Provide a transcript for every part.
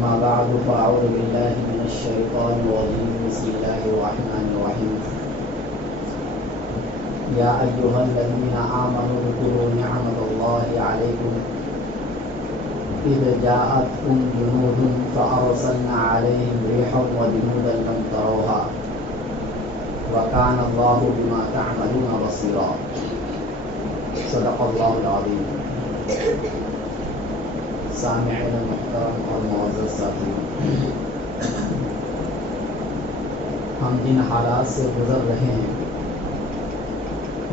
أما بعد فأعوذ بالله من الشيطان الرجيم بسم الله الرحمن الرحيم يا أيها الذين آمنوا اذكروا نعمة الله عليكم إذ جاءتكم جنود فأرسلنا عليهم ريحا وجنودا لم تروها وكان الله بما تعملون بصيرا صدق الله العظيم. سامعین محترم اور معزز ساتھی، ہم جن حالات سے گزر رہے ہیں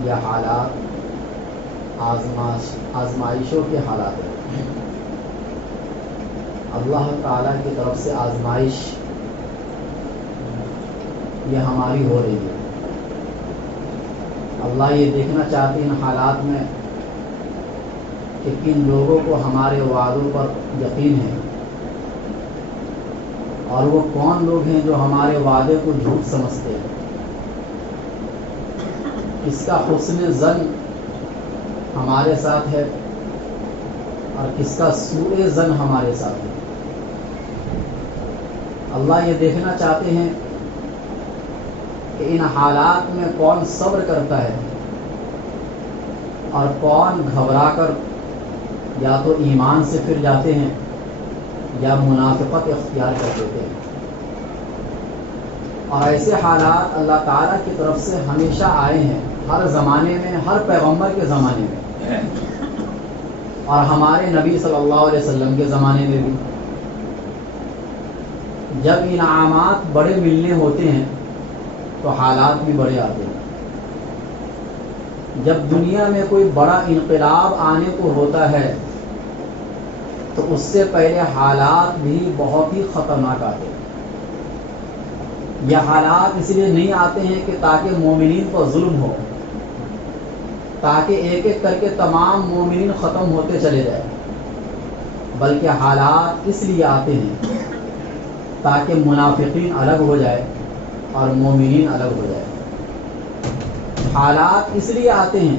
یہ حالات آزمائشوں کے حالات ہیں. اللہ تعالیٰ کی طرف سے آزمائش یہ ہماری ہو رہی ہے. اللہ یہ دیکھنا چاہتے ہیں ان حالات میں کہ کن لوگوں کو ہمارے وعدوں پر یقین ہے اور وہ کون لوگ ہیں جو ہمارے وعدے کو جھوٹ سمجھتے ہیں. کس کا حسن ظن ہمارے ساتھ ہے اور کس کا سوء ظن ہمارے ساتھ ہے. اللہ یہ دیکھنا چاہتے ہیں کہ ان حالات میں کون صبر کرتا ہے اور کون گھبرا کر یا تو ایمان سے پھر جاتے ہیں یا منافقت اختیار کر دیتے ہیں. اور ایسے حالات اللہ تعالیٰ کی طرف سے ہمیشہ آئے ہیں، ہر زمانے میں، ہر پیغمبر کے زمانے میں اور ہمارے نبی صلی اللہ علیہ وسلم کے زمانے میں بھی. جب انعامات بڑے ملنے ہوتے ہیں تو حالات بھی بڑے آتے ہیں. جب دنیا میں کوئی بڑا انقلاب آنے کو ہوتا ہے تو اس سے پہلے حالات بھی بہت ہی خطرناک آتے ہیں. یہ حالات اس لیے نہیں آتے ہیں کہ تاکہ مومنین پر ظلم ہو، تاکہ ایک ایک کر کے تمام مومنین ختم ہوتے چلے جائیں، بلکہ حالات اس لیے آتے ہیں تاکہ منافقین الگ ہو جائے اور مومنین الگ ہو جائے. حالات اس لیے آتے ہیں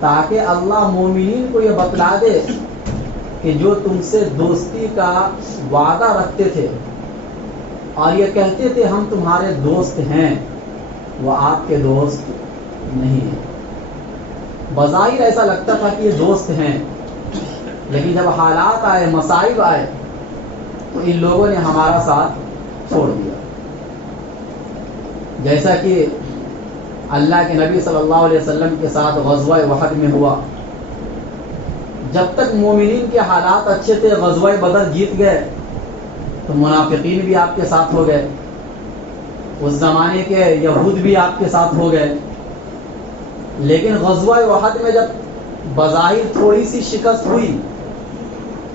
تاکہ اللہ مومنین کو یہ بتلا دے کہ جو تم سے دوستی کا وعدہ رکھتے تھے اور یہ کہتے تھے ہم تمہارے دوست ہیں، وہ آپ کے دوست نہیں ہیں. بظاہر ایسا لگتا تھا کہ یہ دوست ہیں، لیکن جب حالات آئے، مصائب آئے تو ان لوگوں نے ہمارا ساتھ چھوڑ دیا. جیسا کہ اللہ کے نبی صلی اللہ علیہ وسلم کے ساتھ غزوہ احد میں ہوا. جب تک مومنین کے حالات اچھے تھے، غزوہ بدر جیت گئے تو منافقین بھی آپ کے ساتھ ہو گئے، اس زمانے کے یہود بھی آپ کے ساتھ ہو گئے. لیکن غزوہ احد میں جب بظاہر تھوڑی سی شکست ہوئی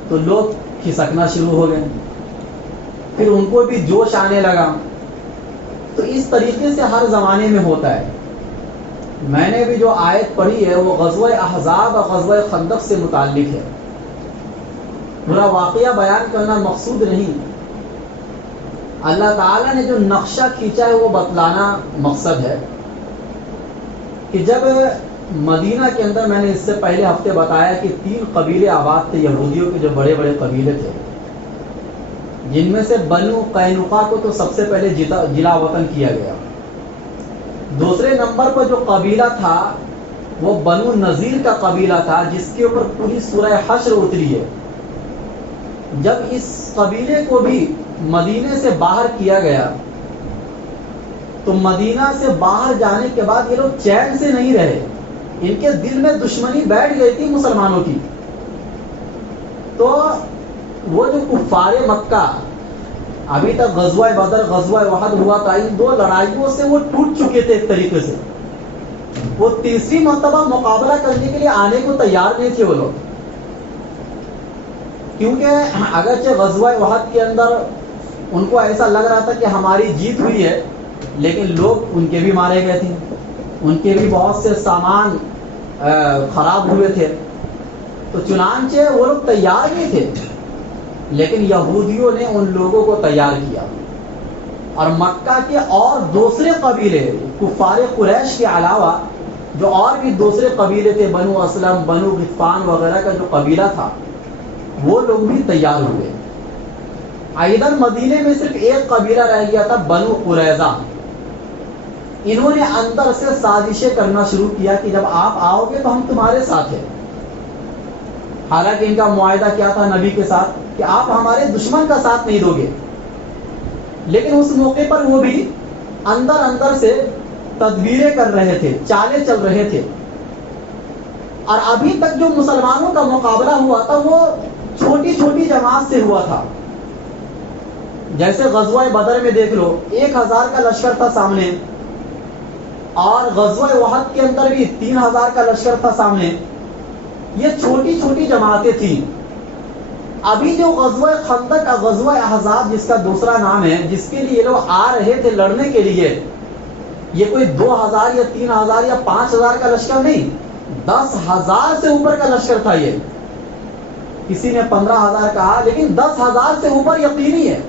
تو لوگ کھسکنا شروع ہو گئے، پھر ان کو بھی جوش آنے لگا. تو اس طریقے سے ہر زمانے میں ہوتا ہے. میں نے بھی جو آیت پڑھی ہے وہ غزوہ احزاب اور غزوہ خندق سے متعلق ہے. پورا واقعہ بیان کرنا مقصود نہیں، اللہ تعالیٰ نے جو نقشہ کھینچا ہے وہ بتلانا مقصد ہے. کہ جب مدینہ کے اندر، میں نے اس سے پہلے ہفتے بتایا کہ 3 قبیلے آباد تھے یہودیوں کے، جو بڑے بڑے قبیلے تھے، جن میں سے بنو قینقاع کو تو سب سے پہلے جلا وطن کیا گیا. دوسرے نمبر پر جو قبیلہ تھا وہ بنو نذیر کا قبیلہ تھا، جس کے اوپر پوری سورہ حشر اتری ہے. جب اس قبیلے کو بھی مدینے سے باہر کیا گیا تو مدینہ سے باہر جانے کے بعد یہ لوگ چین سے نہیں رہے. ان کے دل میں دشمنی بیٹھ گئی تھی مسلمانوں کی. تو وہ جو کفار مکہ، ابھی تک غزوہ بدر، غزوہ احد ہوا تھا، ان 2 لڑائیوں سے وہ ٹوٹ چکے تھے. ایک طریقے سے وہ تیسری مرتبہ مقابلہ کرنے کے لیے آنے کو تیار نہیں تھے وہ لوگ. کیونکہ اگرچہ غزوہ احد کے اندر ان کو ایسا لگ رہا تھا کہ ہماری جیت ہوئی ہے، لیکن لوگ ان کے بھی مارے گئے تھے، ان کے بھی بہت سے سامان خراب ہوئے تھے. تو چنانچہ وہ لوگ تیار نہیں تھے، لیکن یہودیوں نے ان لوگوں کو تیار کیا. اور مکہ کے اور دوسرے قبیلے کفار قریش کے علاوہ جو اور بھی دوسرے قبیلے تھے، بنو اسلم، بنو غطفان وغیرہ کا جو قبیلہ تھا، وہ لوگ بھی تیار ہوئے. ایدن مدینے میں صرف ایک قبیلہ رہ گیا تھا، بنو قریظہ. انہوں نے اندر سے سازشیں کرنا شروع کیا کہ جب آپ آؤ گے تو ہم تمہارے ساتھ ہیں. حالانکہ ان کا معاہدہ کیا تھا نبی کے ساتھ کہ آپ ہمارے دشمن کا ساتھ نہیں دو گے، لیکن اس موقع پر وہ بھی اندر اندر سے تدبیریں کر رہے تھے، چالیں چل رہے تھے. اور ابھی تک جو مسلمانوں کا مقابلہ ہوا تھا وہ چھوٹی چھوٹی جماعت سے ہوا تھا. جیسے غزوہ بدر میں دیکھ لو، 1000 کا لشکر تھا سامنے، اور غزوہ احد کے اندر بھی 3000 کا لشکر تھا سامنے. یہ چھوٹی چھوٹی جماعتیں تھیں. ابھی جو غزوہ خندق، غزوہ احزاب جس کا دوسرا نام ہے، جس کے لیے یہ لوگ آ رہے تھے لڑنے کے لیے، یہ کوئی 2000 یا 3000 یا 5000 کا لشکر نہیں، 10,000 سے اوپر کا لشکر تھا. یہ کسی نے 15,000 کہا، لیکن 10,000 سے اوپر یقینی ہے.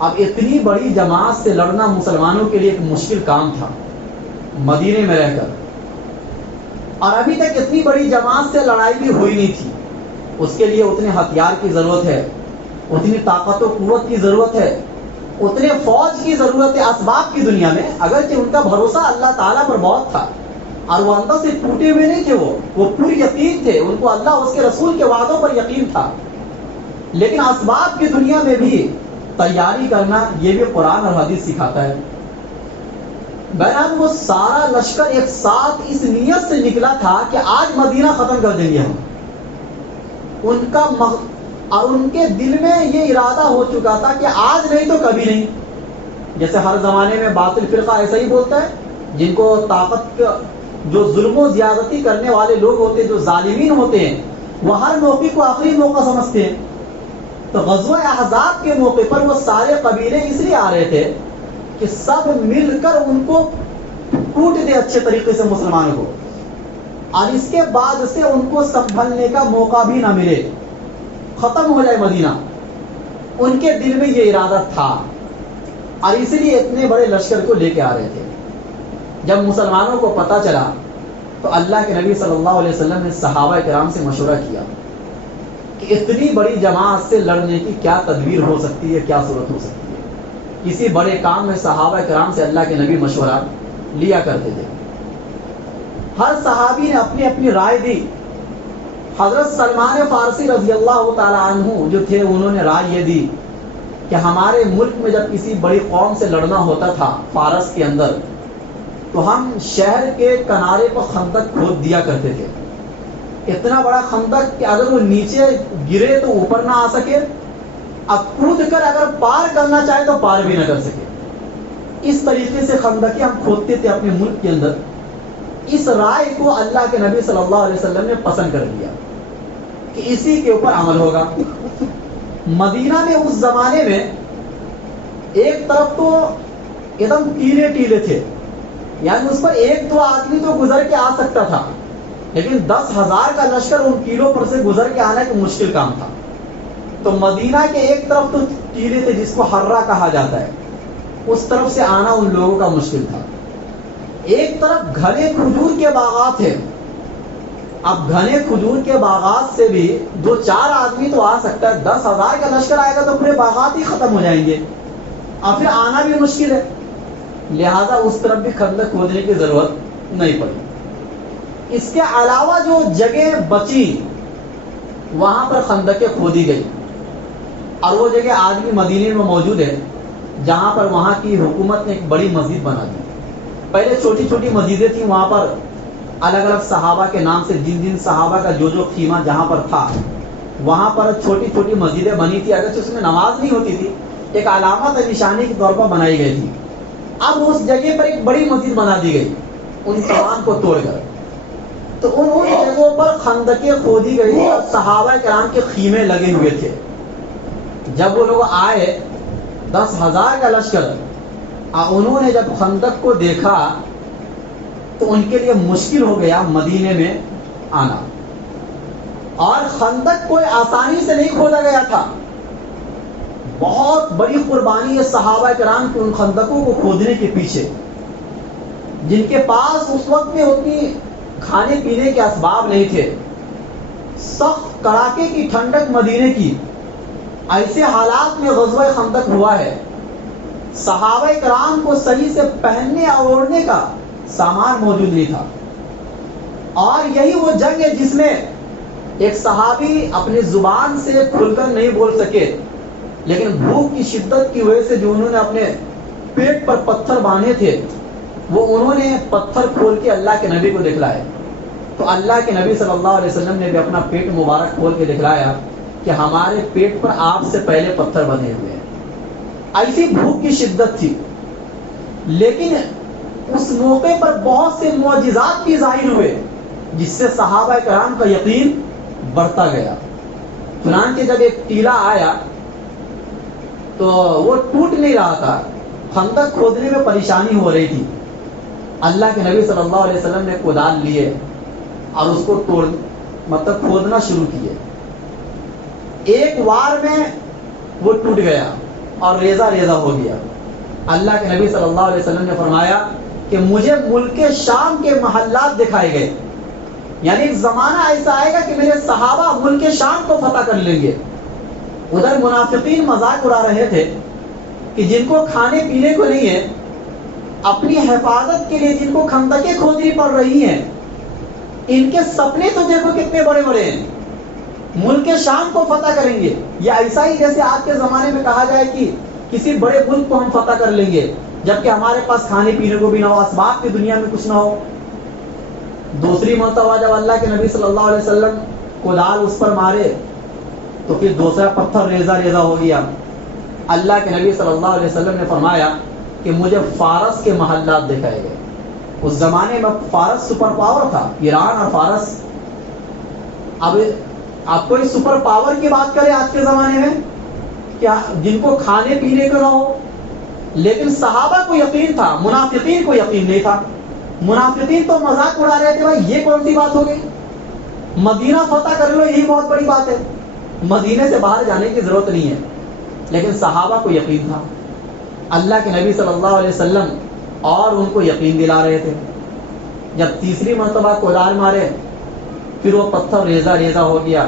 اب اتنی بڑی جماعت سے لڑنا مسلمانوں کے لیے ایک مشکل کام تھا مدینے میں رہ کر. اور ابھی تک اتنی بڑی جماعت سے لڑائی بھی ہوئی نہیں تھی. اس کے لیے اتنے ہتھیار کی ضرورت ہے، اتنی طاقت و قوت کی ضرورت ہے، اتنے فوج کی ضرورت ہے. اسباب کی دنیا میں اگرچہ ان کا بھروسہ اللہ تعالیٰ پر بہت تھا، اور وہ اندر سے ٹوٹے ہوئے نہیں تھے، وہ پوری یقین تھے، ان کو اللہ اس کے رسول کے وعدوں پر یقین تھا. لیکن اسباب کی دنیا میں بھی تیاری کرنا، یہ بھی قرآن اور حدیث سکھاتا ہے. بہرحال وہ سارا لشکر ایک ساتھ اس نیت سے نکلا تھا کہ آج مدینہ ختم کر دیں گے ہم. اور ان کے دل میں یہ ارادہ ہو چکا تھا کہ آج نہیں تو کبھی نہیں. جیسے ہر زمانے میں باطل فرقہ ایسا ہی بولتا ہے، جن کو طاقت، جو ظلم و زیادتی کرنے والے لوگ ہوتے ہیں، جو ظالمین ہوتے ہیں، وہ ہر موقع کو آخری موقع سمجھتے ہیں. تو غزوہ احزاب کے موقع پر وہ سارے قبیلے اس لیے آ رہے تھے کہ سب مل کر ان کو کوٹ دے اچھے طریقے سے مسلمانوں کو، اور اس کے بعد سے ان کو سنبھلنے کا موقع بھی نہ ملے، ختم ہو جائے مدینہ. ان کے دل میں یہ ارادہ تھا، اور اسی لیے اتنے بڑے لشکر کو لے کے آ رہے تھے. جب مسلمانوں کو پتہ چلا تو اللہ کے نبی صلی اللہ علیہ وسلم نے صحابہ کرام سے مشورہ کیا کہ اتنی بڑی جماعت سے لڑنے کی کیا تدبیر ہو سکتی ہے، کیا صورت ہو سکتی ہے. کسی بڑے کام میں صحابہ کرام سے اللہ کے نبی مشورہ لیا کرتے تھے. ہر صحابی نے اپنی اپنی رائے دی. حضرت سلمان فارسی رضی اللہ تعالی عنہ جو تھے، انہوں نے رائے یہ دی کہ ہمارے ملک میں جب کسی بڑی قوم سے لڑنا ہوتا تھا فارس کے اندر، تو ہم شہر کے کنارے پر خندق کھود دیا کرتے تھے. اتنا بڑا خندق کہ اگر وہ نیچے گرے تو اوپر نہ آ سکے، اب کود کر اگر پار کرنا چاہے تو پار بھی نہ کر سکے. اس طریقے سے خندقیں ہم کھودتے تھے اپنے ملک کے اندر. اس رائے کو اللہ کے نبی صلی اللہ علیہ وسلم نے پسند کر لیا کہ اسی کے اوپر عمل ہوگا. مدینہ میں اس زمانے میں ایک طرف تو ایک دم ٹیلے ٹیلے تھے، یعنی اس پر ایک دو آدمی تو گزر کے آ سکتا تھا، لیکن 10,000 کا لشکر ان ٹیلوں پر سے گزر کے آنا ایک مشکل کام تھا. تو مدینہ کے ایک طرف تو ٹیلے تھے جس کو حرہ کہا جاتا ہے، اس طرف سے آنا ان لوگوں کا مشکل تھا. ایک طرف گھنے کھجور کے باغات ہیں. اب گھنے کھجور کے باغات سے بھی 2-4 آدمی تو آ سکتا ہے، 10,000 کا لشکر آئے گا تو پورے باغات ہی ختم ہو جائیں گے، اور پھر آنا بھی مشکل ہے. لہذا اس طرف بھی خندق کھودنے کی ضرورت نہیں پڑی. اس کے علاوہ جو جگہ بچی وہاں پر خندقیں کھودی گئی، اور وہ جگہ آج بھی مدینے میں موجود ہے، جہاں پر وہاں کی حکومت نے ایک بڑی مسجد بنا دی. پہلے چھوٹی چھوٹی مسجدیں تھیں، وہاں پر الگ الگ صحابہ کے نام سے جن جن صحابہ کا جو خیمہ جہاں پر تھا وہاں پر چھوٹی چھوٹی مسجدیں بنی تھی. اگرچہ اس میں نماز نہیں ہوتی تھی، ایک علامت نشانی کے طور پر بنائی گئی تھی. اب اس جگہ پر ایک بڑی مسجد بنا دی گئی ان تمام کو توڑ کر. تو ان جگہوں پر خندقیں کھودی گئی اور صحابہ کرام کے خیمے لگے ہوئے تھے. جب وہ لوگ آئے 10,000 کا لشکر، انہوں نے جب خندق کو دیکھا تو ان کے لیے مشکل ہو گیا مدینے میں آنا. اور خندق کوئی آسانی سے نہیں کھودا گیا تھا، بہت بڑی قربانی ہے صحابہ کرام کی ان خندقوں کو کھودنے کے پیچھے، جن کے پاس اس وقت میں اتنی کھانے پینے کے اسباب نہیں تھے. سخت کڑاکے کی ٹھنڈک مدینے کی، ایسے حالات میں غزوہ خندق ہوا ہے، صحابہ کرام کو صحیح سے پہننے اور اوڑھنے کا سامان موجود نہیں تھا، اور یہی وہ جنگ ہے جس میں ایک صحابی اپنی زبان سے کھل کر نہیں بول سکے، لیکن بھوک کی شدت کی وجہ سے جو انہوں نے اپنے پیٹ پر پتھر باندھے تھے وہ انہوں نے پتھر کھول کے اللہ کے نبی کو دکھلائے، تو اللہ کے نبی صلی اللہ علیہ وسلم نے بھی اپنا پیٹ مبارک کھول کے دکھلایا کہ ہمارے پیٹ پر آپ سے پہلے پتھر بندھے ہوئے ہیں۔ ایسی بھوک کی شدت تھی، لیکن اس موقع پر بہت سے معجزات بھی ظاہر ہوئے جس سے صحابہ کرام کا یقین بڑھتا گیا۔ چنانچہ جب ایک ٹیلا آیا تو وہ ٹوٹ نہیں رہا تھا، خندق کھودنے میں پریشانی ہو رہی تھی، اللہ کے نبی صلی اللہ علیہ وسلم نے کدال لیے اور اس کو کھودنا شروع کیے۔ ایک وار میں وہ ٹوٹ گیا اور ریزہ ریزہ ہو گیا۔ اللہ کے نبی صلی اللہ علیہ وسلم نے فرمایا کہ مجھے ملک شام کے محلات دکھائے گئے، یعنی ایک زمانہ ایسا آئے گا کہ میرے صحابہ ملک شام کو فتح کر لیں گے۔ ادھر منافقین مذاق اڑا رہے تھے کہ جن کو کھانے پینے کو نہیں ہے، اپنی حفاظت کے لیے جن کو خندقیں کھودنی پڑ رہی ہیں، ان کے سپنے تو دیکھو کتنے بڑے بڑے ہیں، ملک شام کو فتح کریں گے۔ یا ایسا ہی جیسے آج کے زمانے میں کہا جائے کہ کسی بڑے ملک کو ہم فتح کر لیں گے، جبکہ ہمارے پاس کھانے پینے کو بھی نہ ہو، اسباب کی دنیا میں کچھ نہ ہو۔ دوسری مرتبہ جب اللہ کے نبی صلی اللہ علیہ وسلم کدال اس پر مارے تو پھر دوسرا پتھر ریزہ ریزہ ہو گیا۔ اللہ کے نبی صلی اللہ علیہ وسلم نے فرمایا کہ مجھے فارس کے محلات دکھائے گئے۔ اس زمانے میں فارس سپر پاور تھا، ایران اور فارس۔ اب آپ کوئی سپر پاور کی بات کریں آج کے زمانے میں کیا، جن کو کھانے پینے کو نہ ہو، لیکن صحابہ کو یقین تھا، منافقین کو یقین نہیں تھا۔ منافقین تو مذاق اڑا رہے تھے، بھائی یہ کون سی بات ہو گئی، مدینہ فتح کر لو یہی بہت بڑی بات ہے، مدینے سے باہر جانے کی ضرورت نہیں ہے۔ لیکن صحابہ کو یقین تھا، اللہ کے نبی صلی اللہ علیہ وسلم اور ان کو یقین دلا رہے تھے۔ جب تیسری مرتبہ کدال مارے پھر وہ پتھر ریزہ ریزہ ہو گیا،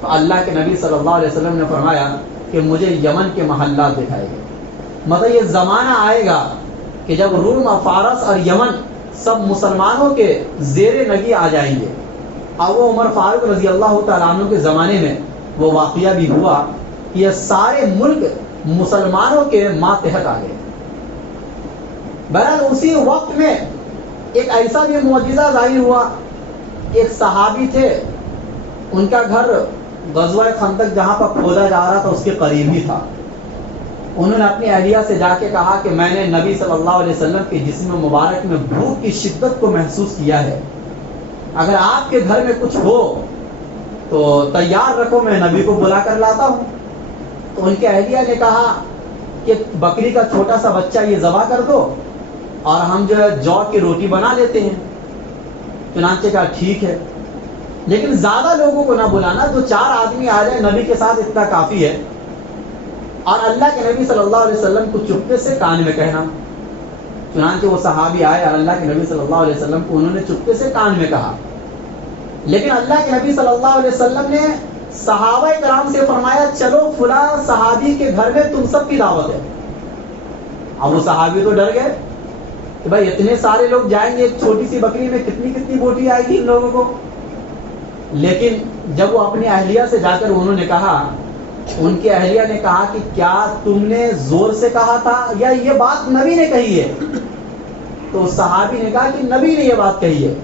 تو اللہ کے نبی صلی اللہ علیہ وسلم نے فرمایا کہ مجھے یمن کے محلات دکھائے گئے۔ مطلب یہ زمانہ آئے گا کہ جب روم اور فارس اور یمن سب مسلمانوں کے زیر نگی آ جائیں گے، اور وہ عمر فاروق رضی اللہ تعالیٰ عنہ کے زمانے میں وہ واقعہ بھی ہوا کہ یہ سارے ملک مسلمانوں کے ماتحت آ گئے۔ بہرحال اسی وقت میں ایک ایسا بھی معجزہ ظاہر ہوا، ایک صحابی تھے، ان کا گھر غزوہ خندق جہاں پر کھودا جا رہا تھا اس کے قریب ہی تھا۔ انہوں نے اپنی اہلیہ سے جا کے کہا کہ میں نے نبی صلی اللہ علیہ وسلم کے جسم مبارک میں بھوک کی شدت کو محسوس کیا ہے، اگر آپ کے گھر میں کچھ ہو تو تیار رکھو، میں نبی کو بلا کر لاتا ہوں۔ تو ان کے اہلیہ نے کہا کہ بکری کا چھوٹا سا بچہ یہ ذبح کر دو اور ہم جو ہے جو کی روٹی بنا لیتے ہیں۔ چنانچہ کہا ٹھیک ہے، لیکن زیادہ لوگوں کو نہ بلانا، دو چار آدمی آ جائے نبی کے ساتھ اتنا کافی ہے۔ اور اللہ کے نبی صلی اللہ علیہ وسلم کو چپکے سے کان میں کہنا۔ چنانچہ وہ صحابی آئے اور اللہ کے نبی صلی اللہ علیہ وسلم کو انہوں نے چپکے سے کان میں کہا، لیکن اللہ کے نبی صلی اللہ علیہ وسلم نے صحابہ کرام سے فرمایا چلو فلاں صحابی کے گھر میں تم سب کی دعوت ہے۔ اب وہ صحابی تو ڈر گئے کہ بھائی اتنے سارے لوگ جائیں گے، ایک چھوٹی سی بکری میں کتنی کتنی بوٹی آئے گی ان لوگوں کو۔ لیکن جب وہ اپنی اہلیہ سے جا کر انہوں نے کہا، ان کی اہلیہ نے کہا کہ کیا تم نے زور سے کہا تھا یا یہ بات نبی نے کہی ہے؟ تو صحابی نے کہا کہ نبی نے یہ بات کہی ہے۔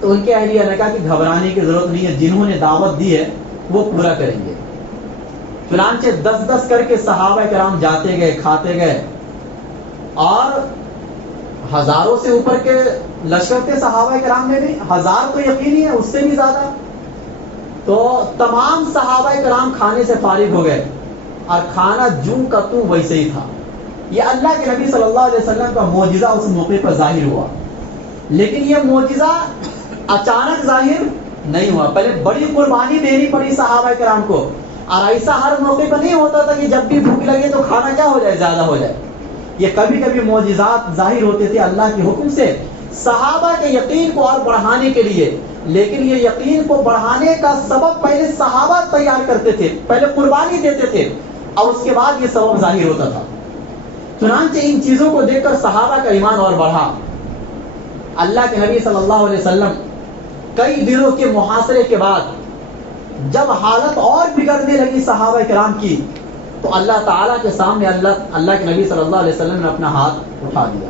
تو ان کے اہلیہ نے کہا کہ گھبرانے کی ضرورت نہیں ہے، جنہوں نے دعوت دی ہے وہ پورا کریں گے۔ چنانچہ 10 کر کے صحابہ کرام جاتے گئے، کھاتے گئے، اور ہزاروں سے اوپر کے لشکر تھے صحابہ کرام میں بھی، 1000 تو یقینی ہے، اس سے بھی زیادہ۔ تو تمام صحابہ کرام کھانے سے فارغ ہو گئے اور کھانا جوں کا توں ویسے ہی تھا۔ یہ اللہ کے نبی صلی اللہ علیہ وسلم کا معجزہ اس موقع پر ظاہر ہوا، لیکن یہ معجزہ اچانک ظاہر نہیں ہوا، پہلے بڑی قربانی دینی پڑی صحابہ کرام کو، اور ایسا ہر موقع پر نہیں ہوتا تھا کہ جب بھی بھوک لگے تو کھانا کیا ہو جائے، زیادہ ہو جائے۔ یہ کبھی کبھی معجزات ظاہر ہوتے تھے اللہ کے حکم سے، صحابہ کے یقین کو اور بڑھانے کے لیے، لیکن یہ یقین کو بڑھانے کا سبب پہلے صحابہ تیار کرتے تھے، پہلے قربانی دیتے تھے اور اس کے بعد یہ سبب ظاہر ہوتا تھا۔ چنانچہ ان چیزوں کو دیکھ کر صحابہ کا ایمان اور بڑھا۔ اللہ کے نبی صلی اللہ علیہ وسلم کئی دنوں کے محاصرے کے بعد جب حالت اور بگڑنے لگی صحابہ کرام کی، تو اللہ تعالیٰ کے سامنے اللہ کے نبی صلی اللہ علیہ وسلم نے اپنا ہاتھ اٹھا دیا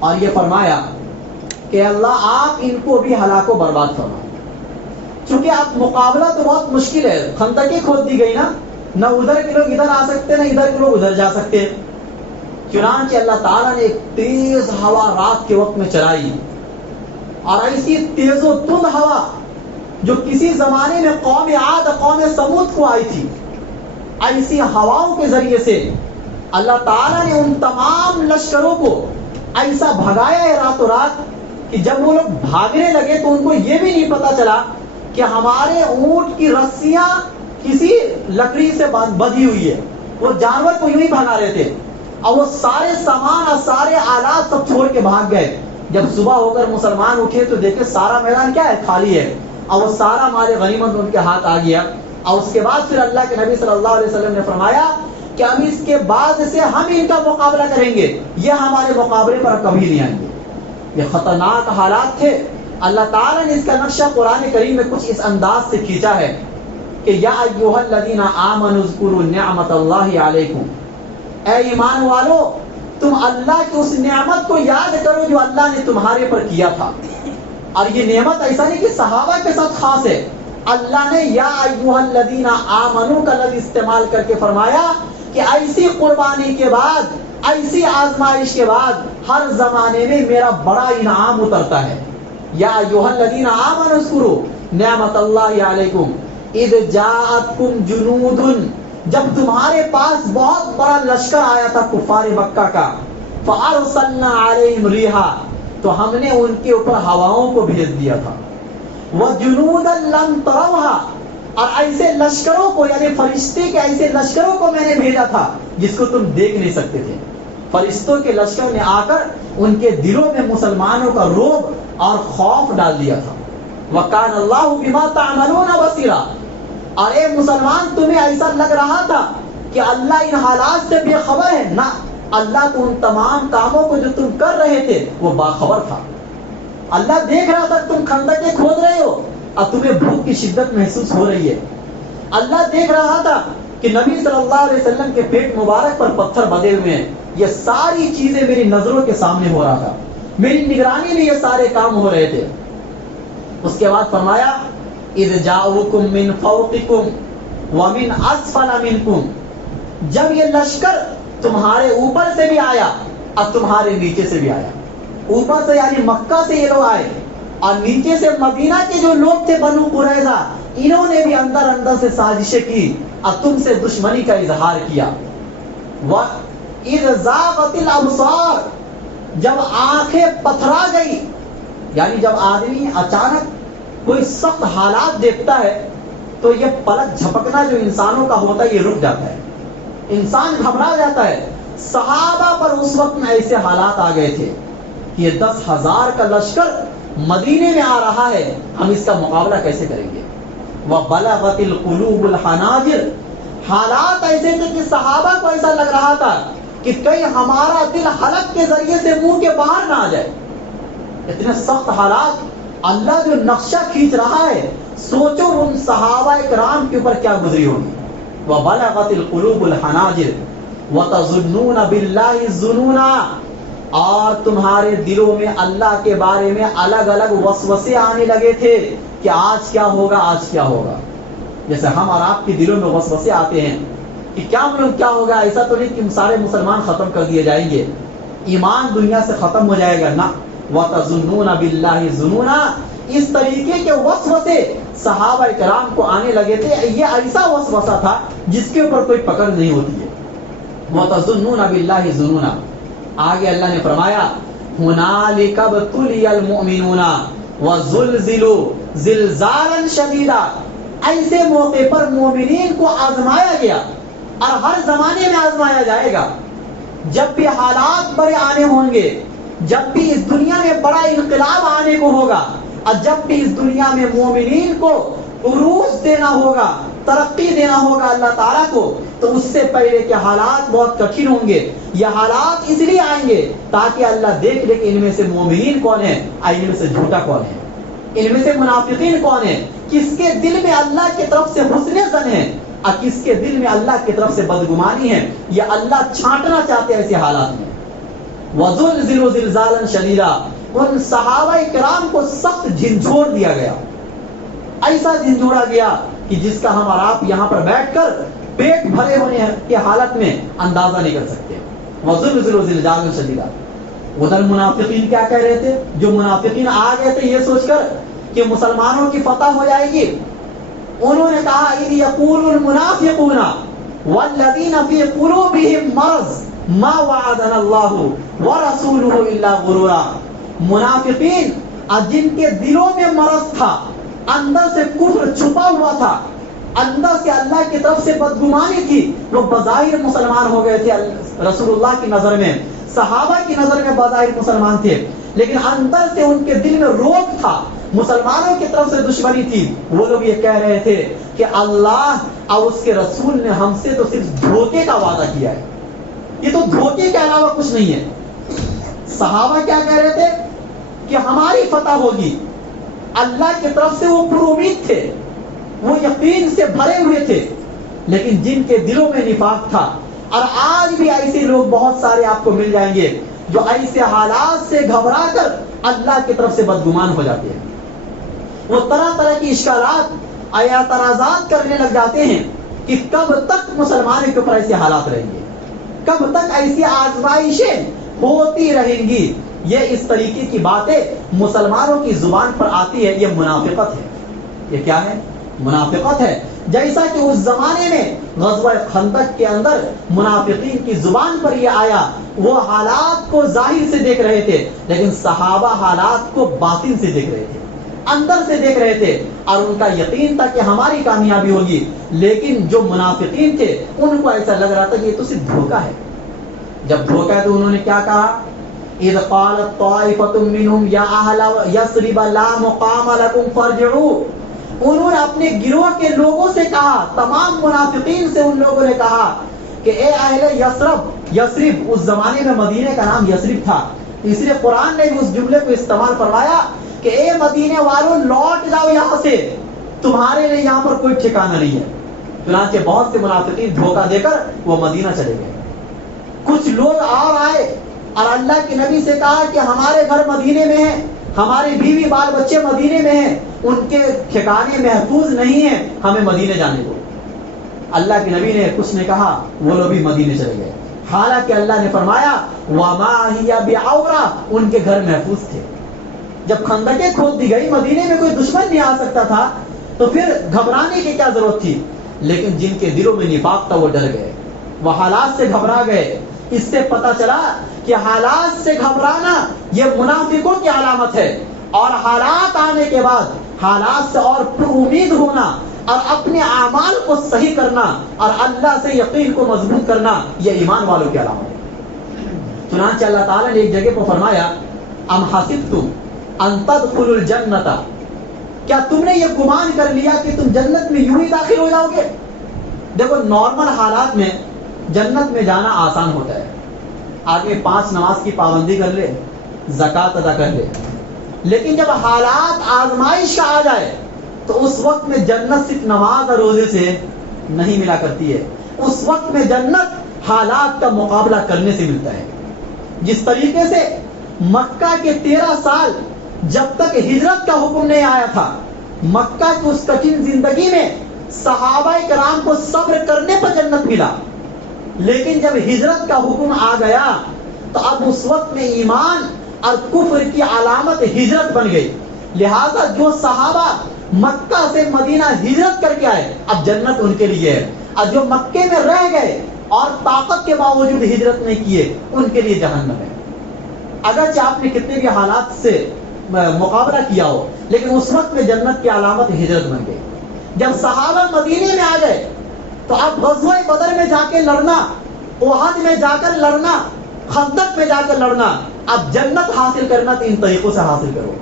اور یہ فرمایا کہ اللہ آپ ان کو بھی ہلاک و برباد فرمائیں، چونکہ اب مقابلہ تو بہت مشکل ہے، خندقیں کھود دی گئی نا، نہ ادھر کے لوگ ادھر آ سکتے نہ ادھر کے لوگ ادھر جا سکتے۔ چنانچہ اللہ تعالیٰ نے ایک تیز ہوا رات کے وقت میں چلائی، اور ایسی تیز و تند ہوا جو کسی زمانے میں قوم عاد قوم سمود کو آئی تھی، ایسی ہواؤں کے ذریعے سے اللہ تعالیٰ نے ان تمام لشکروں کو ایسا بھگایا ہے راتوں رات کہ جب وہ لوگ بھاگنے لگے تو ان کو یہ بھی نہیں پتا چلا کہ ہمارے اونٹ کی رسیاں کسی لکڑی سے بندھی ہوئی ہے، وہ جانور کو یوں ہی بھگا رہے تھے، اور وہ سارے سامان اور سارے آلات سب چھوڑ کے بھاگ گئے۔ جب صبح ہو کر مسلمان اٹھے تو دیکھے سارا میدان کیا ہے، خالی ہے، اور وہ سارا مال غنیمت ان کے ہاتھ آ گیا۔ اور اس کے بعد پھر اللہ کے نبی صلی اللہ علیہ وسلم نے فرمایا کہ اب اس کے بعد سے ہم ان کا مقابلہ کریں گے، یہ ہمارے مقابلے پر کبھی نہیں آئیں گے۔ یہ خطرناک حالات تھے۔ اللہ تعالیٰ نے اس کا نقشہ قرآن کریم میں کچھ اس انداز سے کھینچا ہے کہ یا ایھا الذین آمنوا اذکروا نعمت اللہ علیکم، اے ایمان والو تم اللہ کی اس نعمت کو یاد کرو جو اللہ نے تمہارے پر کیا تھا۔ اور یہ نعمت ایسا نہیں کہ صحابہ کے ساتھ خاص ہے، اللہ نے یا ایھا الذین آمنوا کا لفظ استعمال کر کے فرمایا کہ ایسی قربانی کے بعد، ایسی آزمائش کے بعد ہر زمانے میں میرا بڑا انعام اترتا ہے۔ یا ایھا الذین آمنوا اذکروا نعمت اللہ علیکم اذ جاءتکم جنود، جب تمہارے پاس بہت بڑا لشکر آیا تھا کفار مکہ کا، فارسلنا علیہم ریحا، تو ہم نے ان کے اوپر ہواؤں کو بھیج دیا تھا، وجنودا لم تروها، اور ایسے لشکروں کو یعنی فرشتے کے ایسے لشکروں کو میں نے بھیجا تھا جس کو تم دیکھ نہیں سکتے تھے۔ فرشتوں کے لشکر نے آ کر ان کے دلوں میں مسلمانوں کا رعب اور خوف ڈال دیا تھا۔ وَكَانَ اللَّهُ بِمَا تَعْمَلُونَ بَصِيرًا، اور اے مسلمان تمہیں ایسا لگ رہا تھا کہ اللہ ان حالات سے بے خبر ہے، نہ، اللہ تو ان تمام کاموں کو جو تم کر رہے تھے وہ باخبر تھا۔ اللہ دیکھ رہا تھا کہ تم خندقیں کھود رہے ہو اور تمہیں بھوک کی شدت محسوس ہو رہی ہے۔ اللہ دیکھ رہا تھا کہ نبی صلی اللہ علیہ وسلم کے پیٹ مبارک پر پتھر بدے ہوئے ہیں۔ یہ ساری چیزیں میری نظروں کے سامنے ہو رہا تھا، میری نگرانی میں یہ سارے کام ہو رہے تھے۔ اس کے بعد فرمایا اذ جاؤکم من فوقکم ومن اسفل منکم، جب یہ لشکر تمہارے اوپر سے بھی آیا اور تمہارے نیچے سے بھی آیا، اوپر سے یعنی مکہ سے یہ لوگ آئے اور نیچے سے مدینہ کے جو لوگ تھے بنو قریظہ، انہوں نے بھی اندر اندر سے سازشیں کی اور تم سے دشمنی کا اظہار کیا۔ وَإِذْ زَاغَتِ الْأَبْصَارُ، جب آنکھیں پتھرا گئی، یعنی جب آدمی اچانک کوئی سخت حالات دیکھتا ہے تو یہ پلک جھپکنا جو انسانوں کا ہوتا ہے یہ رک جاتا ہے، انسان گھبرا جاتا ہے۔ صحابہ پر اس وقت میں ایسے حالات آ گئے تھے کہ یہ 10,000 کا لشکر مدینے میں آ رہا ہے، ہم اس کا مقابلہ کیسے کریں گے؟ وَبَلَغَتِ الْقُلُوبُ الْحَنَاجِرَ، حالات ایسے تھے کہ صحابہ کو ایسا لگ رہا تھا کہ کہیں ہمارا دل حلق کے ذریعے سے منہ کے باہر نہ آ جائے۔ اتنے سخت حالات، اللہ جو نقشہ کھینچ رہا ہے، سوچو ان صحابہ کرام کے اوپر کیا گزری ہوگی۔ وَبَلَغَتِ الْقُلُوبُ الْحَنَاجِرَ وَتَظُنُّونَ بِاللَّهِ الظُّنُونَ، اور تمہارے دلوں میں اللہ کے بارے میں الگ الگ وسوسے آنے لگے تھے کہ آج کیا ہوگا، آج کیا ہوگا۔ جیسے ہم اور آپ کے دلوں میں وسوسے آتے ہیں کہ کیا معلوم کیا ہوگا، ایسا تو نہیں کہ سارے مسلمان ختم کر دیے جائیں گے، ایمان دنیا سے ختم ہو جائے گا، نہ۔ وَتَظُنُّونَ بِاللَّهِ الظُّنُونَ، اس طریقے کے وسوسے صحابہ کرام کو آنے لگے تھے۔ یہ ایسا وسوسہ تھا جس کے اوپر کوئی پکڑ نہیں ہوتی ہے۔ وَتَظُنُّونَ بِاللَّهِ الظُّنُونَ، آگے اللہ نے فرمایا هُنَالِكَ ابْتُلِيَ الْمُؤْمِنُونَ وَزُلْزِلُوا زِلْزَالًا شَدِيدًا، ایسے موقع پر مومنین کو آزمایا گیا اور ہر زمانے میں آزمایا جائے گا۔ جب بھی حالات بڑے آنے ہوں گے، جب بھی اس دنیا میں بڑا انقلاب آنے کو ہوگا، اور جب بھی اس دنیا میں مومنین کو عروج دینا ہوگا، ترقی دینا ہوگا اللہ تعالیٰ کو، تو اس سے پہلے کہ حالات بہت کٹھن ہوں گے. یہ حالات اس لیے آئیں گے تاکہ اللہ دیکھ لے کہ ان میں سے مومنین کون ہیں اور ان میں سے جھوٹا کون ہے، ان میں سے منافقین کون ہیں، کس کے دل میں اللہ کی طرف سے حسن ظن ہے اور کس کے دل میں اللہ کی طرف سے بدگمانی ہے. یہ اللہ چھانٹنا چاہتے ہیں ایسے حالات میں. وَزُلْزِلُوا زِلْزَالًا شَدِيدًا، ان صحابہ کرام کو سخت جھنجھوڑ دیا گیا، ایسا جھنجھوڑا گیا کہ جس کا ہم اور آپ یہاں پر بیٹھ کر پیٹ بھرے ہونے کی حالت میں اندازہ نہیں کر سکتے. وَزُلْزِلُوا زِلْزَالًا شَدِيدًا. ادھر منافقین کیا کہہ رہے تھے؟ جو منافقین آ گئے تھے یہ سوچ کر کہ مسلمانوں کی فتح ہو جائے گی، انہوں نے کہا اِذْ يَقُولُ الْمُنَافِقُونَ وَالَّذِينَ فِي قُلُوبِهِم مَّرَضٌ ما وعدنا اللہ ورسولہ الا غرورا. منافقین جن کے دلوں میں مرض تھا، اندر سے کفر چھپا ہوا تھا، اندر سے اللہ کی طرف سے بدگمانی تھی، وہ بظاہر مسلمان ہو گئے تھے رسول اللہ کی نظر میں، صحابہ کی نظر میں بظاہر مسلمان تھے، لیکن اندر سے ان کے دل میں روب تھا، مسلمانوں کی طرف سے دشمنی تھی. وہ لوگ یہ کہہ رہے تھے کہ اللہ اور اس کے رسول نے ہم سے تو صرف دھوکے کا وعدہ کیا ہے، یہ تو دھوکے کے علاوہ کچھ نہیں ہے. صحابہ کیا کہہ رہے تھے کہ ہماری فتح ہوگی، اللہ کی طرف سے وہ پر امید تھے، وہ یقین سے بھرے ہوئے تھے، لیکن جن کے دلوں میں نفاق تھا. اور آج بھی ایسے لوگ بہت سارے آپ کو مل جائیں گے جو ایسے حالات سے گھبرا کر اللہ کی طرف سے بدگمان ہو جاتے ہیں. وہ طرح طرح کی اشکالات اعتراضات کرنے لگ جاتے ہیں کہ کب تک مسلمانوں کے اوپر ایسے حالات رہیں گے، کب تک ایسی آزمائشیں ہوتی رہیں گی. یہ اس طریقے کی باتیں مسلمانوں کی زبان پر آتی ہے، یہ منافقت ہے. یہ کیا ہے؟ منافقت ہے. جیسا کہ اس زمانے میں غزوہ خندق کے اندر منافقین کی زبان پر یہ آیا، وہ حالات کو ظاہر سے دیکھ رہے تھے لیکن صحابہ حالات کو باطن سے دیکھ رہے تھے، اندر سے دیکھ رہے تھے، اور ان کا یقین تھا کہ ہماری کامیابی ہوگی. لیکن جو منافقین تھے ان کو ایسا لگ رہا تھا کہ یہ تو صرف دھوکہ ہے. جب دھوکہ ہے تو انہوں نے کیا کہا؟ اذ قالت طائفۃ منہم یا اہل یثرب لا مقام لکم فارجعوا. انہوں نے اپنے گروہ کے لوگوں سے کہا، تمام منافقین سے ان لوگوں نے کہا کہ اے اہل یثرب، یثرب اس زمانے میں مدینے کا نام یثرب تھا، اس لیے قرآن نے اس جملے کو استعمال فرمایا کہ اے مدینے والوں لوٹ جاؤ یہاں سے، تمہارے لیے یہاں پر کوئی ٹھکانہ نہیں ہے. چنانچہ بہت سے منافقین دھوکہ دے کر وہ مدینہ چلے گئے. کچھ لوگ اور آئے اور اللہ کے نبی سے کہا کہ ہمارے گھر مدینے میں ہیں، ہماری بیوی بال بچے مدینے میں ہیں، ان کے ٹھکانے محفوظ نہیں ہیں، ہمیں مدینے جانے کو. اللہ کے نبی نے کچھ نے کہا، وہ لوگ بھی مدینے چلے گئے. حالانکہ اللہ نے فرمایا وما ہی بعورہ، ان کے گھر محفوظ تھے. جب خندقیں کھود دی گئی، مدینے میں کوئی دشمن نہیں آ سکتا تھا، تو پھر گھبرانے کی کیا ضرورت تھی. لیکن جن کے دلوں میں نفاق تھا وہ ڈر گئے، وہ حالات سے گھبرا گئے. اس سے پتہ چلا کہ حالات سے گھبرانا یہ منافقوں کی علامت ہے، اور حالات آنے کے بعد حالات سے اور پر امید ہونا اور اپنے اعمال کو صحیح کرنا اور اللہ سے یقین کو مضبوط کرنا یہ ایمان والوں کی علامت ہے. چنانچہ اللہ تعالیٰ نے ایک جگہ پر فرمایا ام حسبتم ان تدخلوا الجنۃ، کیا تم نے یہ گمان کر لیا کہ تم جنت میں یوں ہی داخل ہو جاؤ گے؟ دیکھو نارمل حالات میں جنت میں جانا آسان ہوتا ہے، آدمی 5 نماز کی پابندی کر لے، زکوٰۃ ادا کر لے. لیکن جب حالات آزمائش کا آ جائے تو اس وقت میں جنت صرف نماز اور روزے سے نہیں ملا کرتی ہے. اس وقت میں جنت حالات کا مقابلہ کرنے سے ملتا ہے. جس طریقے سے مکہ کے 13 سال جب تک ہجرت کا حکم نہیں آیا تھا، مکہ کی اس کٹھن زندگی میں صحابہ کرام کو صبر کرنے پر جنت ملا، لیکن جب ہجرت کا حکم آ گیا تو اب اس وقت میں ایمان اور کفر کی علامت ہجرت بن گئی. لہذا جو صحابہ مکہ سے مدینہ ہجرت کر کے آئے اب جنت ان کے لیے ہے، اور جو مکے میں رہ گئے اور طاقت کے باوجود ہجرت نہیں کیے ان کے لیے جہنم ہے. اگرچہ آپ نے کتنے بھی حالات سے مقابلہ کیا ہو، لیکن اس وقت میں جنت کی علامت ہجرت بن گئی. جب صحابہ مدینے میں آ گئے تو اب غزوہ بدر میں جا کے لڑنا، احد میں جا کر لڑنا، خندق میں جا کر لڑنا، اب جنت حاصل کرنا 3 طریقوں سے حاصل کرو.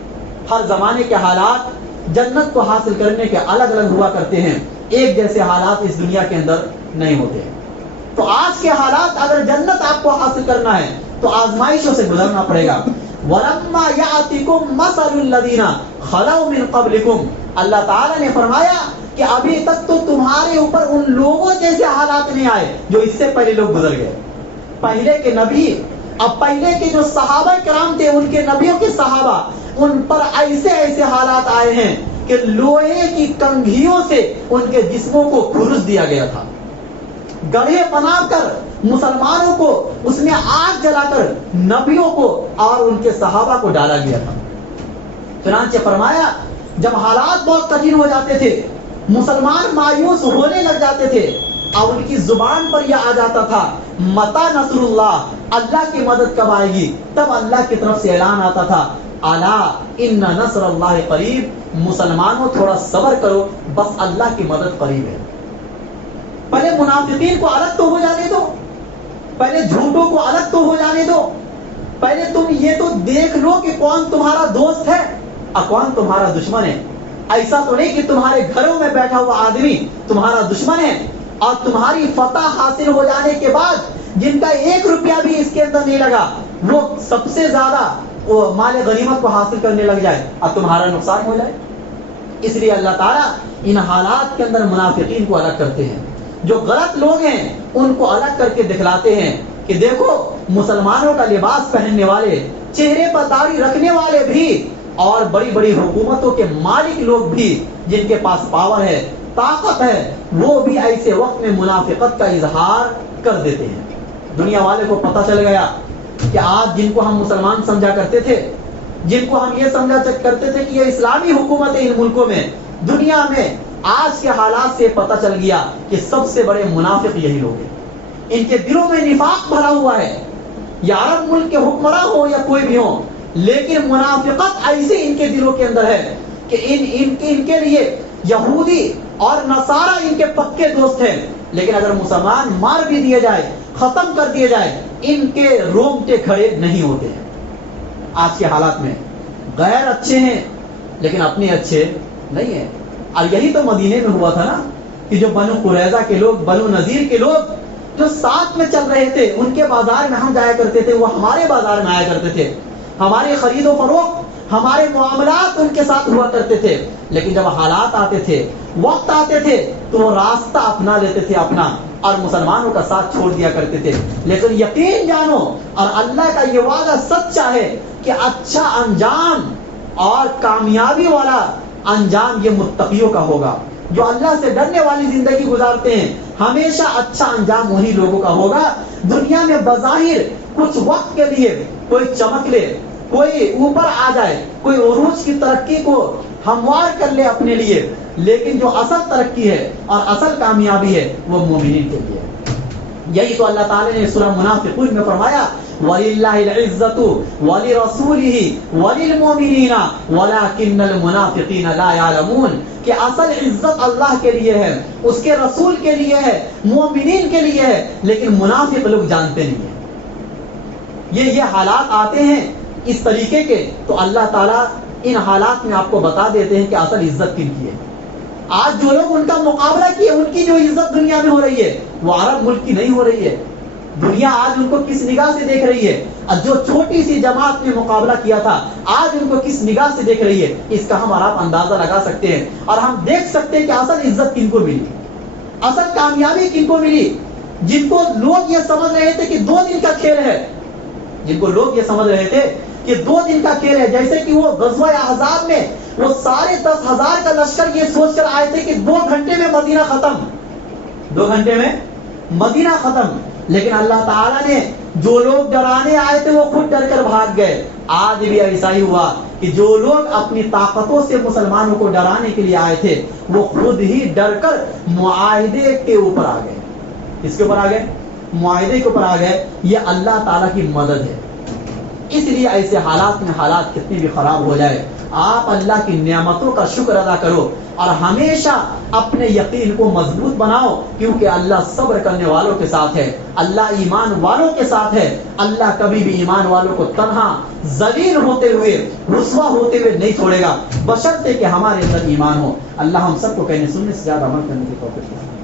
ہر زمانے کے حالات جنت کو حاصل کرنے کے الگ الگ ہوا کرتے ہیں، ایک جیسے حالات اس دنیا کے اندر نہیں ہوتے۔ تو آج کے حالات اگر جنت آپ کو حاصل کرنا ہے تو آزمائشوں سے گزرنا پڑے گا۔ وَلَمَّا يَأْتِكُمْ مَثَلُ الَّذِينَ خَلَوْا مِن قَبْلِكُمْ، اللہ تعالیٰ نے فرمایا کہ ابھی تک تو تمہارے اوپر ان لوگوں جیسے حالات نہیں آئے جو اس سے پہلے لوگ گزر گئے۔ پہلے کے نبی، اب پہلے کے جو صحابہ کرام تھے، ان کے نبیوں کے صحابہ، ان پر ایسے ایسے حالات آئے ہیں کہ لوہے کی کنگھیوں سے ان کے جسموں کو کھرچ دیا گیا تھا، گڑھے بنا کر مسلمانوں کو اس میں آگ جلا کر نبیوں کو اور ان کے صحابہ کو ڈالا گیا تھا۔ چنانچہ فرمایا جب حالات بہت کٹھن ہو جاتے تھے، مسلمان مایوس ہونے لگ جاتے تھے اور ان کی زبان پر یہ آ جاتا تھا متی نصر اللہ، اللہ کی مدد کب آئے گی، تب اللہ کی طرف سے اعلان آتا تھا الا ان نصر اللہ قریب، مسلمانوں تھوڑا صبر کرو، بس اللہ کی مدد قریب ہے۔ پہلے منافقین کو الگ تو ہو جانے دو، پہلے جھوٹوں کو الگ تو ہو جانے دو، پہلے تم یہ تو دیکھ لو کہ کون تمہارا دوست ہے اور کون تمہارا دشمن ہے۔ ایسا تو نہیں کہ تمہارے گھروں میں بیٹھا ہوا آدمی تمہارا دشمن ہے اور تمہاری فتح حاصل ہو جانے کے بعد جن کا 1 روپیہ بھی اس کے اندر نہیں لگا وہ سب سے زیادہ وہ مال غنیمت کو حاصل کرنے لگ جائے اور تمہارا نقصان ہو جائے۔ اس لیے اللہ تعالیٰ ان حالات کے اندر منافقین کو الگ کرتے ہیں، جو غلط لوگ ہیں ان کو الگ کر کے دکھلاتے ہیں کہ دیکھو مسلمانوں کا لباس پہننے والے، چہرے پر داڑھی رکھنے والے بھی اور بڑی بڑی حکومتوں کے مالک لوگ بھی جن کے پاس پاور ہے، طاقت ہے، وہ بھی ایسے وقت میں منافقت کا اظہار کر دیتے ہیں۔ دنیا والے کو پتہ چل گیا کہ آج جن کو ہم مسلمان سمجھا کرتے تھے، جن کو ہم یہ سمجھا کرتے تھے کہ یہ اسلامی حکومت ہے ان ملکوں میں، دنیا میں آج کے حالات سے پتہ چل گیا کہ سب سے بڑے منافق یہی لوگ ہیں۔ ان کے دلوں میں نفاق بھرا ہوا ہے، یا عرب ملک کے حکمراں ہو یا کوئی بھی ہو، لیکن منافقت ایسے ان کے دلوں کے اندر ہے کہ ان کے لیے یہودی اور نصارہ ان کے پکے دوست ہیں، لیکن اگر مسلمان مار بھی دیے جائے، ختم کر دیے جائے، ان کے رونگٹے کھڑے نہیں ہوتے ہیں۔ آج کے حالات میں غیر اچھے ہیں لیکن اپنے اچھے نہیں ہیں۔ اور یہی تو مدینے میں ہوا تھا نا کہ جو بنو قریظہ کے لوگ، بنو نذیر کے لوگ جو ساتھ میں چل رہے تھے، ان کے بازار میں ہم جایا کرتے تھے، وہ ہمارے بازار میں آیا کرتے تھے، ہماری خرید و فروخت، ہمارے معاملات ان کے ساتھ ہوا کرتے تھے، لیکن جب حالات آتے تھے، وقت آتے تھے تو وہ راستہ اپنا لیتے تھے اپنا اور مسلمانوں کا ساتھ چھوڑ دیا کرتے تھے۔ لیکن یقین جانو اور اللہ کا یہ وعدہ سچا ہے کہ اچھا انجام اور کامیابی والا انجام یہ متقیوں کا ہوگا، جو اللہ سے ڈرنے والی زندگی گزارتے ہیں، ہمیشہ اچھا انجام وہی لوگوں کا ہوگا۔ دنیا میں بظاہر کچھ وقت کے لیے کوئی چمک لے، کوئی اوپر آ جائے، کوئی عروج کی ترقی کو ہموار کر لے اپنے لیے، لیکن جو اصل ترقی ہے اور اصل کامیابی ہے وہ مومنین کے لیے ہے۔ یہی تو اللہ تعالی نے سورہ منافقون میں فرمایا وَلِلَّهِ الْعِزَّةُ وَلِرَسُولِهِ وَلِلْمُؤْمِنِينَ وَلَكِنَّ الْمُنَافِقِينَ لَا يَعْلَمُونَ، کہ اصل عزت اللہ کے لیے ہے، اس کے رسول کے لیے ہے، مومنین کے لیے ہے، لیکن منافق لوگ جانتے نہیں ہیں۔ یہ حالات آتے ہیں اس طریقے کے تو اللہ تعالیٰ ان حالات میں آپ کو بتا دیتے ہیں کہ اصل عزت کن کی ہے۔ آج جو لوگ ان کا مقابلہ کیے، ان کی جو عزت دنیا میں ہو رہی ہے وہ عرب ملک کی نہیں ہو رہی ہے۔ دنیا آج ان کو کس نگاہ سے دیکھ رہی ہے، اور جو چھوٹی سی جماعت نے مقابلہ کیا تھا آج ان کو کس نگاہ سے دیکھ رہی ہے، اس کا ہم اور آپ اندازہ لگا سکتے ہیں، اور ہم دیکھ سکتے ہیں کہ اصل عزت کن کو ملی، اصل کامیابی کن کو ملی۔ جن کو لوگ یہ سمجھ رہے تھے کہ 2 دن کا کھیل ہے، جن کو لوگ یہ سمجھ رہے تھے کہ 2 دن کا کھیل ہے، جیسے کہ وہ غزوہ احزاب میں وہ سارے 10,000 کا لشکر یہ سوچ کر آئے تھے کہ 2 گھنٹے میں مدینہ ختم، 2 گھنٹے میں مدینہ ختم، لیکن اللہ تعالیٰ نے جو لوگ ڈرانے آئے تھے وہ خود ڈر کر بھاگ گئے۔ آج بھی ایسا ہی ہوا کہ جو لوگ اپنی طاقتوں سے مسلمانوں کو ڈرانے کے لیے آئے تھے وہ خود ہی ڈر کر معاہدے کے اوپر آ گئے۔ کس کے اوپر آ گئے؟ معاہدے کے اوپر آ گئے۔ یہ اللہ تعالیٰ کی مدد ہے۔ اس لیے ایسے حالات میں حالات کتنی بھی خراب ہو جائے آپ اللہ کی نعمتوں کا شکر ادا کرو اور ہمیشہ اپنے یقین کو مضبوط بناؤ، کیونکہ اللہ صبر کرنے والوں کے ساتھ ہے، اللہ ایمان والوں کے ساتھ ہے۔ اللہ کبھی بھی ایمان والوں کو تنہا ذلیل ہوتے ہوئے رسوا ہوتے ہوئے نہیں چھوڑے گا، بشرطے کہ ہمارے اندر ایمان ہو۔ اللہ ہم سب کو کہنے سننے سے زیادہ عمل کرنے کی توفیق دے۔